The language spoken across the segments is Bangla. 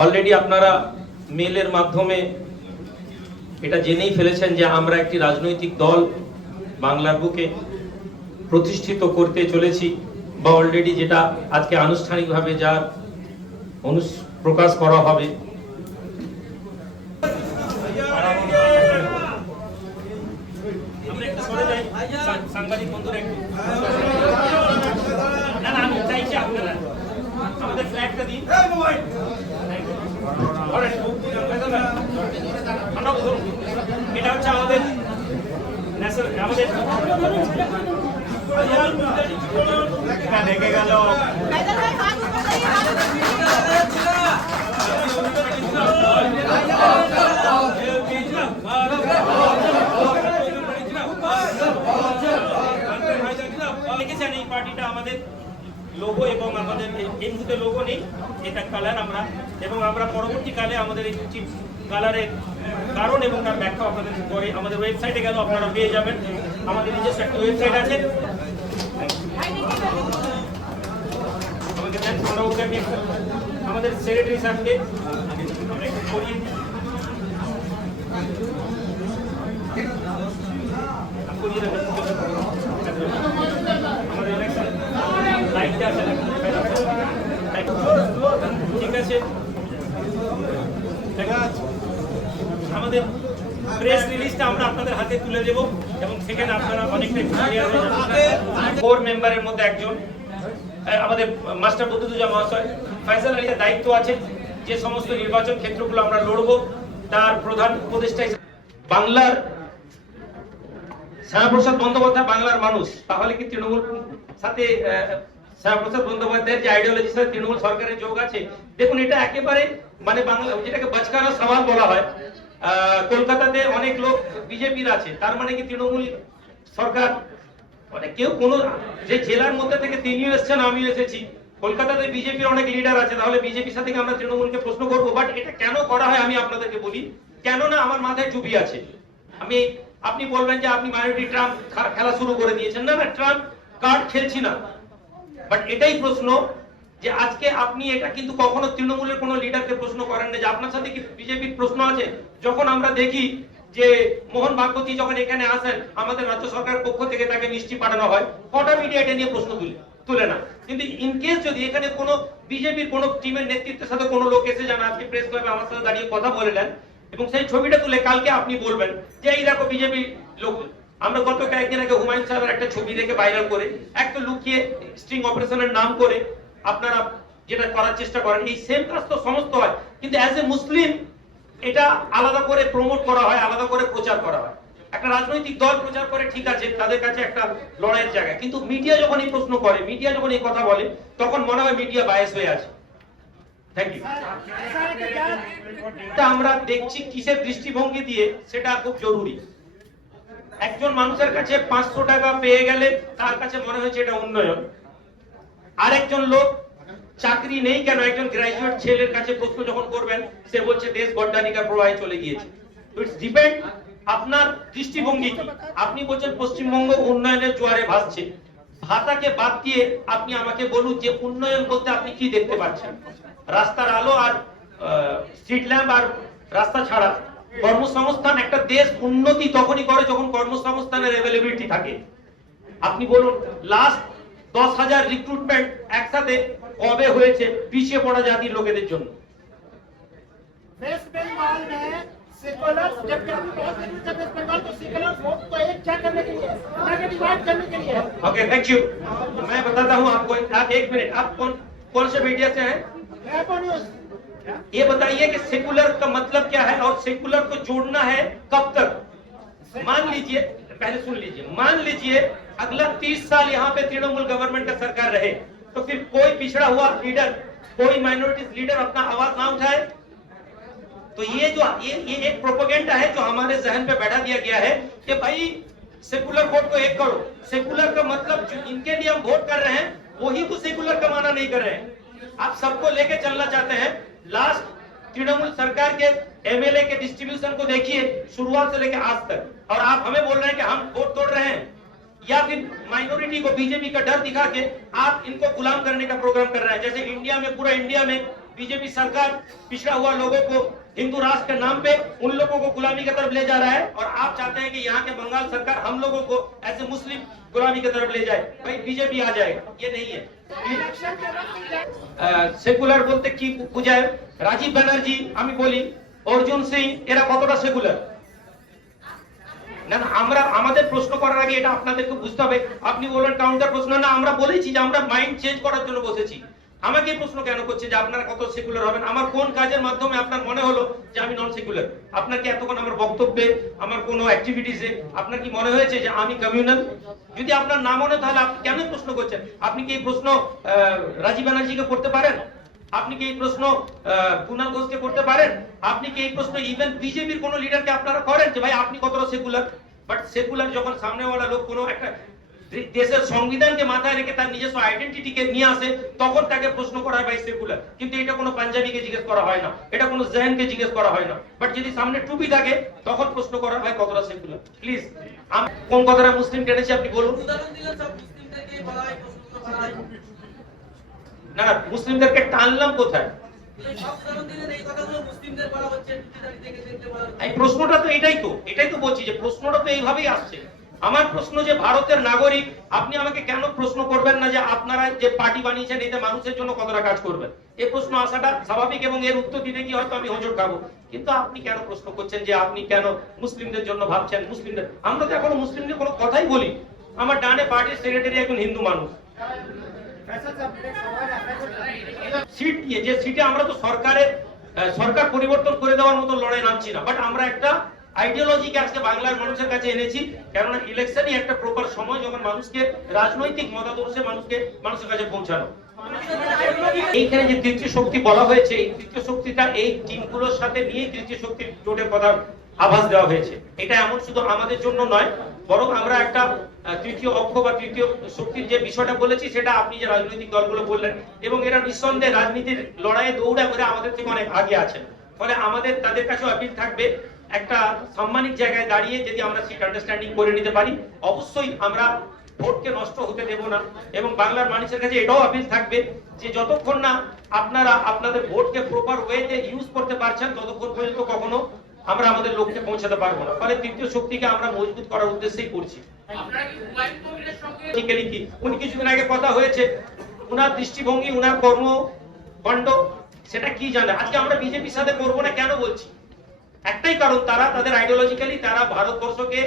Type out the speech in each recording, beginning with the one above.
অলরেডি আপনারা মেলের মাধ্যমে এটা জেনেই ফেলেছেন যে আমরা একটি রাজনৈতিক দল বাংলার বুকে প্রতিষ্ঠিত করতে চলেছি, বা অলরেডি যেটা আজকে আনুষ্ঠানিকভাবে যার প্রকাশ করা হবে। সাংবাদিক বন্ধুরা একটু আমি চাইছি আপনারা আমাদের ফ্ল্যাগটা দিন। এটা হচ্ছে আমাদের দেখে গেল দেখেছেন এই পার্টিটা আমাদের লোগো এবং আমাদের এই মুহূর্তে লোগো নেই, এটা কালার আমরা, এবং আমরা পরবর্তীকালে আমাদের এই কালারের কারণ এবং তার ব্যাখ্যা আপনাদের পরে আমাদের ওয়েবসাইটে গেল আপনারা পেয়ে যাবেন। আমাদের নিজস্ব একটা ওয়েবসাইট আছে। আমাদের সেক্রেটারি সাহেবকে ঠিক আছে, আমাদের প্রেস রিলিজটা আমরা আপনাদের হাতে তুলে দেব এবং সেখানে আপনারা অনেকটাই কোর মেম্বারের মধ্যে একজন আমাদের মাস্টার বদরুদ্দোজা মহাশয়। ফয়সাল আলীর দায়িত্ব আছে যে সমস্ত নির্বাচন ক্ষেত্রগুলো আমরা লড়বো তার প্রধান উপদেষ্টা বাংলার শ্যামাপ্রসাদ বন্দ্যোপাধ্যায় বাংলার মানুষ, তাহলে কি তৃণমূল সাথে শ্যামাপ্রসাদ বন্দ্যোপাধ্যায়ের যে আইডিওলজির সাথে তৃণমূল সরকারের যোগ আছে? দেখুন, এটা একেবারে মানে বাংলা যেটাকে বাচকানা সওয়াল বলা হয়। কলকাতাতে অনেক লোক বিজেপির আছে, তার মানে কি তৃণমূল সরকার মানে কেউ কোনো যে জেলার মধ্যে থেকে তিনিও এসেছেন আমিও এসেছি, কলকাতাতে বিজেপির অনেক লিডার আছে, তাহলে বিজেপির সাথে আমরা তৃণমূলকে প্রশ্ন করবো? বাট এটা কেন করা হয় আমি আপনাদেরকে বলি। কেননা আমার মাথায় টুপি আছে। আপনি বলবেন যে আপনি মাইনরিটি ট্রাম্প খেলা শুরু করে দিয়েছেন। না, ট্রাম্প কার্ড খেলছি না, বাট এটাই প্রশ্ন যে আজকে আপনি এটা কিন্তু কখনো তৃণমূলের কোনো লিডারকে প্রশ্ন করেন না যে আপনার সাথে কি বিজেপির প্রশ্ন আছে? যখন আমরা দেখি যে মোহন ভাগবতী যখন এখানে আসেন আমাদের রাজ্য সরকারের পক্ষ থেকে তাকে মিষ্টি পাঠানো হয়, কটা মিডিয়া এটা নিয়ে প্রশ্ন তুলে না। কিন্তু ইনকেস যদি এখানে কোনো বিজেপির কোনো টিমের নেতৃত্বের সাথে কোনো লোক এসে যান, আজকে প্রেস ক্লাবে আমার সাথে দাঁড়িয়ে কথা বলে নেন এবং সেই ছবিটা তুলে কালকে আপনি বলবেন যে এই দেখো বিজেপি লোক। আমরা গত কয়েকদিন আগে হুমায়ুন সাহেবের একটা ছবি দেখে ভাইরাল করে একটা লুকিয়ে স্ট্রিং অপারেশনের নাম করে আপনারা যেটা করার চেষ্টা করেন, এই সেম কাজ তো সমস্ত হয়, কিন্তু অ্যাজ এ মুসলিম এটা আলাদা করে প্রমোট করা হয়, আলাদা করে প্রচার করা হয়। একটা রাজনৈতিক দল প্রচার করে, ঠিক আছে, তাদের কাছে একটা লড়াইয়ের জায়গা, কিন্তু মিডিয়া যখন এই প্রশ্ন করে, মিডিয়া যখন এই কথা বলে, তখন মনে হয় মিডিয়া বায়াস হয়ে আছে। Thank you. আমরা দেখছি কিসের দৃষ্টিভঙ্গি দিয়ে, সেটা খুব জরুরি। একজন মানুষের কাছে 500 টাকা পেয়ে গেলে তার কাছে মনে হয়েছে এটা উন্নয়ন। আরেকজন লোক চাকরি নেই কেন, একজন গ্রাজুয়েট ছেলের কাছে প্রশ্ন যখন করবেন, সে বলছে দেশ গড্ডানিকার প্রবাহে চলে গিয়েছে। ইটস ডিপেন্ড আপনার দৃষ্টিভঙ্গি কি। আপনি বলছেন পশ্চিমবঙ্গ উন্নয়নের জোয়ারে ভাসছে, ভাতাকে বাদ দিয়ে আপনি আমাকে বলুন যে উন্নয়ন বলতে আপনি কি দেখতে পাচ্ছেন? রাস্তার আলো আর স্ট্রিট ল্যাম্প আর রাস্তা ছাড়া। কর্মসংস্থান, একটা দেশ উন্নতি তখনই করে যখন কর্মসংস্থানের অ্যাভেলেবিলিটি থাকে। আপনি বলুন লাস্ট 10,000 রিক্রুটমেন্ট একসাথে কবে হয়েছে পিছিয়ে পড়া জাতির লোকেদের জন্য? वेस्ट बंगाल में सेकुलर जब वेस्ट बंगाल तो सेकुलर वोट को एक क्या करने के लिए, डिवाइड करने के लिए। Okay, thank you. मैं बताता हूं आपको, आप एक मिनट, आप कौन से मीडिया से हैं? ये बताइए कि सेकुलर का मतलब क्या है और सेकुलर को जोड़ना है कब तक? मान लीजिए, पहले सुन लीजिए, मान लीजिए अगला 30 साल यहाँ पे तृणमूल गवर्नमेंट का सरकार रहे, तो फिर कोई पिछड़ा हुआ लीडर, कोई माइनॉरिटी लीडर अपना आवाज ना उठाए? तो ये एक प्रोपेगेंडा है जो हमारे जहन पे बैठा दिया गया है कि भाई सेकुलर वोट को एक करो। सेकुलर का मतलब जो इनके लिए हम वोट कर रहे हैं वही तो सेकुलर का माना नहीं कर रहे हैं। आप सबको लेके चलना चाहते हैं। लास्ट तृणमूल सरकार के एमएलए के डिस्ट्रीब्यूशन को देखिए, शुरुआत से लेकर आज तक, और आप हमें बोल रहे हैं कि हम वोट तोड़ रहे हैं, या फिर माइनॉरिटी को बीजेपी का डर दिखा के आप इनको गुलाम करने का प्रोग्राम कर रहे हैं। जैसे इंडिया में, पूरा इंडिया में बीजेपी सरकार पिछड़ा हुआ लोगों को हिंदू राष्ट्र के नाम पे उन लोगों को गुलामी की तरफ ले जा रहा है, और आप चाहते हैं कि यहाँ के बंगाल सरकार हम लोगों को ऐसे मुस्लिम गुलामी की तरफ ले जाए। भाई बीजेपी आ जाएगा, ये नहीं है। সেকুলার বলতে কি বোঝায়? রাজীব ব্যানার্জি, আমি বলি অর্জুন সিং, এরা কতটা সেকুলার? না না, আমরা আমাদের প্রশ্ন করার আগে এটা আপনাদেরকে বুঝতে হবে। আপনি বলবেন কাউন্টার প্রশ্ন, না আমরা বলেছি যে আমরা মাইন্ড চেঞ্জ করার জন্য বসেছি। আমাকে প্রশ্ন কেন করছে যে আপনারা কত সেকুলার হবেন? আমার কোন কাজের মাধ্যমে আপনার মনে হলো যে আমি নন সেকুলার? আপনার কি এতক্ষণ আমার বক্তব্যে, আমার কোনো অ্যাক্টিভিটিসে আপনার কি মনে হয়েছে যে আমি কমিউনাল? যদি আপনার না মনে, তাহলে আপনি কেন প্রশ্ন করছেন? আপনি কি এই প্রশ্ন রাজীব ব্যানার্জিকে করতে পারেন? আপনি কি এই প্রশ্ন কুণাল ঘোষকে করতে পারেন? আপনি কি এই প্রশ্ন ইভেন বিজেপির কোন লিডারকে আপনারা করেন যে ভাই আপনি কতটা সেকুলার? বাট সেকুলার যখন সামনেওয়ালা লোক কোনো একটা দেশের সংবিধানকে মাথায় রেখে তার নিজস্ব আইডেন্টিটিকে নিয়ে আসে, তখন তাকে প্রশ্ন করা হয় ভাই সেকুলার। কিন্তু এটা কোনো পাঞ্জাবিকে জিজ্ঞেস করা হয় না, এটা কোনো জেনকে জিজ্ঞেস করা হয় না। বাট যদি সামনে টুপি থাকে তখন প্রশ্ন করা হয় কতটা সেকুলার। প্লিজ, কোন কথাটা মুসলিম টেনেছি আপনি বলুন। না না, মুসলিমদেরকে টানলাম কোথায়? এই প্রশ্নটা তো এটাই তো বলছি যে প্রশ্নটা তো এইভাবেই আসছে। আমার প্রশ্ন যে ভারতের নাগরিক, আপনি আমাকে কেন প্রশ্ন করবেন না যে আপনারা যে পার্টি বানিয়েছেন এতে মানুষের জন্য কতটা কাজ করবেন? এই প্রশ্ন আসাটা স্বাভাবিক, এবং এর উত্তর দিতে গিয়ে হয়তো আমি হোঁচট খাবো। কিন্তু আপনি কেন প্রশ্ন করছেন যে আপনি কেন মুসলিমদের জন্য ভাবছেন? মুসলিমদের, আমরা তো এখনো মুসলিমদের কোনো কথাই বলি। আমার ডানে পার্টির সেক্রেটারি একজন হিন্দু মানুষ। সিট নিয়ে যে সিটে আমরা তো সরকার পরিবর্তন করে দেওয়ার মতো লড়াই নামছি না, বাট আমরা একটা আইডিওলজিকে আজকে বাংলার মানুষের কাছে এনেছি। কেননা ইলেকশনই একটা প্রপার সময় যখন মানুষকে রাজনৈতিক মতাদর্শে মানুষের কাছে পৌঁছানো। এইখানে যে তৃতীয় শক্তি বলা হয়েছে, এই তৃতীয় শক্তিটা এই টিমগুলোর সাথে নিয়ে তৃতীয় শক্তির জোটের কথা আভাস দেওয়া হয়েছে। এটা এমন শুধু আমাদের জন্য নয়, বরং আমরা একটা তৃতীয় অক্ষ বা তৃতীয় শক্তির যে বিষয়টা বলেছি, সেটা আপনি যে রাজনৈতিক দলগুলো বললেন, এবং এরা নিঃসন্দেহে রাজনীতির লড়াইয়ে দৌড়ে করে আমাদের থেকে অনেক আগে আছেন। ফলে আমাদের তাদের কাছেও আপিল থাকবে, একটা সাম্মানিক জায়গায় দাঁড়িয়ে যদি আমরা সিট আন্ডারস্ট্যান্ডিং করে নিতে পারি, অবশ্যই আমরা ভোটকে নষ্ট হতে দেব না। এবং বাংলার মানুষের কাছে এটাও আপিল থাকবে যে যতক্ষণ না আপনারা আপনাদের ভোটকে প্রপার ওয়েতে ইউজ করতে পারছেন, ততক্ষণ পর্যন্ত কখনো আমরা আমাদের লক্ষ্যে পৌঁছাতে পারবো না। ফলে তৃতীয় শক্তিকে আমরা মজবুত করার উদ্দেশ্যেই করছি। উনি কিছুদিন আগে কথা হয়েছে, উনার দৃষ্টিভঙ্গি, উনার কর্মকাণ্ড সেটা কি জানে। আজকে আমরা বিজেপির সাথে করবো না কেন বলছি? একটাই কারণ, তারা তাদের আইডিওলজিক্যালি তারা ভারতবর্ষকে,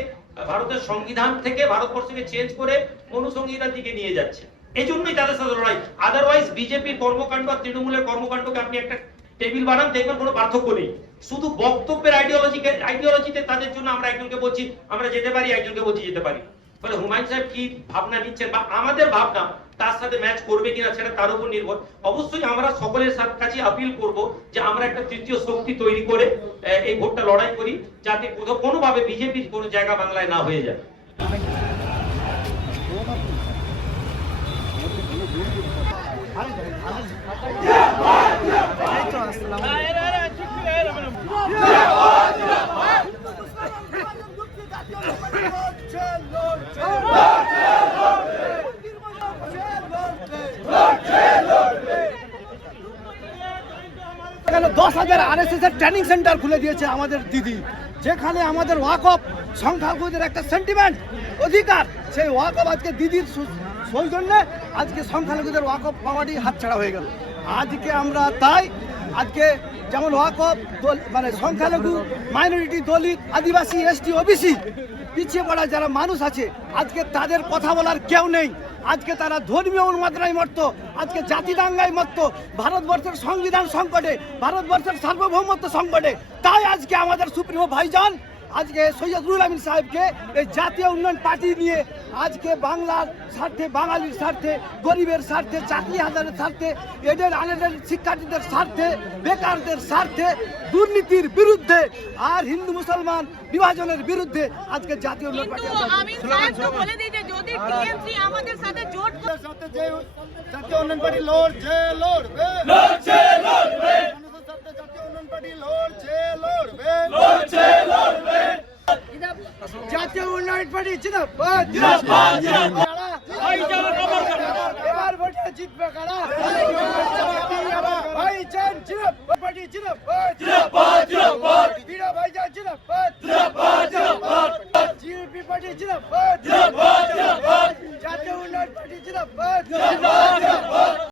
ভারতের সংবিধান থেকে ভারতবর্ষকে চেঞ্জ করে অনুসংহিতার দিকে নিয়ে যাচ্ছে। এই জন্যই তাদের সাথে লড়াই। আদারওয়াইজ বিজেপির কর্মকাণ্ড আর তৃণমূলের কর্মকাণ্ডকে আপনি একটা টেবিল বানান, দেখবেন কোনো পার্থক্য নেই। শুধু বক্তব্যের আইডিওলজিতে তাদের জন্য আমরা একজনকে বলছি আমরা যেতে পারি, একজনকে বলছি যেতে পারি। ফলে হুমায়ুন সাহেব কি ভাবনা নিচ্ছেন বা আমাদের ভাবনা তার সাথে ম্যাচ করবে কিনা সেটা তার উপর নির্ভর। অবশ্যই আমরা সকলের কাছে আপিল করব যে আমরা একটা তৃতীয় শক্তি তৈরি করে এই ভোটটা লড়াই করি, যাতে কোনোভাবে বিজেপির কোনো জায়গা বাংলায় না হয়ে যায়। এখানে 10,000 RSS এর ট্রেনিং সেন্টার খুলে দিয়েছে আমাদের দিদি, যেখানে আমাদের ওয়াকফ সংখ্যালঘুদের একটা সেন্টিমেন্ট অধিকার, সেই ওয়াকফ আজকে দিদির সৌজন্যে আজকে সংখ্যালঘুদের ওয়াকফ পাওয়াটি হাতছাড়া হয়ে গেল। আজকে আমরা তাই আজকে যেমন ওয়াকফ মানে সংখ্যালঘু, মাইনরিটি, দলিত, আদিবাসী, এসটি, ওবিসি পিছিয়ে পড়া যারা মানুষ আছে, আজকে তাদের কথা বলার কেউ নেই। আজকে তারা ধর্মীয় উন্মাদনায় মরত, আজকে জাতি দাঙ্গায় মরত, ভারতবর্ষের সংবিধান সংকটে, ভারতবর্ষের সার্বভৌমত্ব সংকটে। তাই আজকে আমাদের সুপ্রিমো ভাইজান আজকে সৈয়দ রুহুল আমিন সাহেবকে এই জাতীয় উন্নয়ন পার্টি নিয়ে আজকে বাংলার স্বার্থে, বাঙালির স্বার্থে, গরিবের স্বার্থে, চাকরি হাজারের স্বার্থে, এদের আনেদের শিক্ষার্থীদের স্বার্থে, বেকারদের স্বার্থে, দুর্নীতির বিরুদ্ধে আর হিন্দু মুসলমান বিভাজনের বিরুদ্ধে আজকে জাতীয় উন্নয়ন পার্টি আমাদের সাথে জোট জাতীয় উন্নয়ন পার্টি লড়ছে, লড়বে, লড়ছে, লড়বে, জাতীয় উন্নয়ন পার্টি লড়ছে, লড়বে, লড়ছে, লড়বে, জাতীয় উন্নয়ন পার্টি জিন্দাবাদ, জিন্দাবাদ, জিন্দাবাদ। এবার ভোটে জিতবে কারা? ভাইজান जिंदाबाद पार्टी जिंदाबाद जिंदाबाद जिंदाबाद वीरा भाईजान जिंदाबाद जिंदाबाद जिंदाबाद जीवीपी पार्टी जिंदाबाद जिंदाबाद जिंदाबाद जातीय उन्नयन पार्टी जिंदाबाद जिंदाबाद